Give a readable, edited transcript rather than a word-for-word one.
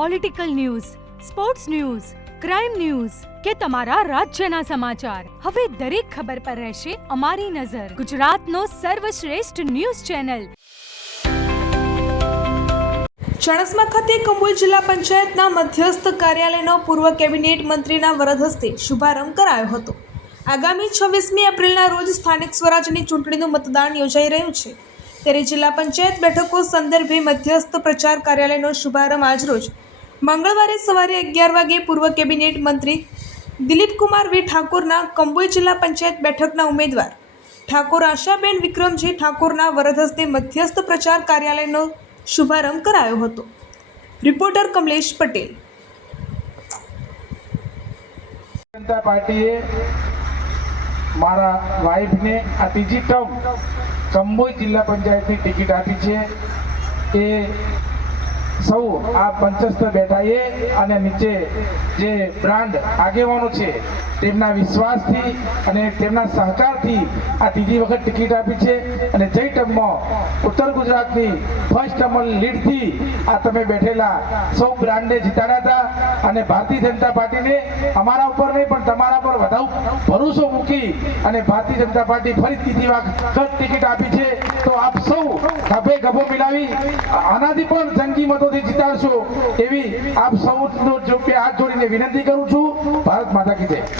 Political news, sports news, crime news કે તમારા રાજ્યના સમાચાર, હવે દરેક ખબર પર રહેશે અમારી નજર. ગુજરાતનો સર્વશ્રેષ્ઠ ન્યૂઝ ચેનલ. ચાણસ્મા ખાતે કંબોઈ જિલ્લા પંચાયતના મધ્યસ્થ કાર્યાલયનો પૂર્વ કેબિનેટ મંત્રીના વરદ હસ્તે શુભારંભ કરાયો હતો. આગામી 26મી એપ્રિલના રોજ સ્થાનિક સ્વરાજની ચૂંટણીનું મતદાન યોજાઈ રહ્યું છે, ત્યારે જિલ્લા પંચાયત બેઠકો સંદર્ભે મધ્યસ્થ પ્રચાર કાર્યાલયનો શુભારંભ આજરોજ મંગળવારે સવારે 11 વાગે પૂર્વ કેબિનેટ મંત્રી દિલીપકુમાર વી ઠાકોરના કંબોઈ જિલ્લા પંચાયત બેઠકના ઉમેદવાર ઠાકોર આશાબેન વિક્રમજી ઠાકોરના વરદ હસ્તે મધ્યસ્થ પ્રચાર કાર્યાલયનો શુભારંભ કરાયો હતો. રિપોર્ટર કમલેશ પટેલ. જનતા પાર્ટીએ મારા વાઇફને આ ત્રીજી ટર્મ કંબોઈ જિલ્લા પંચાયતની ટિકિટ આપી છે. એ સૌ આ પંચસ્થ બેઠાએ અને નીચે જે બ્રાન્ડ આગેવાનો છે તેમના વિશ્વાસથી અને તેમના સહકારથી આ ત્રીજી વખત ટિકિટ આપી છે. અને જઈ ટર્મમાં ઉત્તર ગુજરાતની ફર્સ્ટ ટર્મ લીડથી આ તમે બેઠેલા સૌ બ્રાન્ડને જીતાડ્યા હતા. અને ભારતીય જનતા પાર્ટીને અમારા ઉપર નહીં પણ તમારા પર વધુ ભરોસો મૂકી અને ભારતીય જનતા પાર્ટી ફરી ત્રીજી વખત ટિકિટ આપી છે. તો આપ સૌ ખભે ખભો મિલાવી આનાથી પણ જંગી મતોથી જીતાડશો એવી આપ સૌનો હાથ જોડીને વિનંતી કરું છું. ભારત માતા કી જય.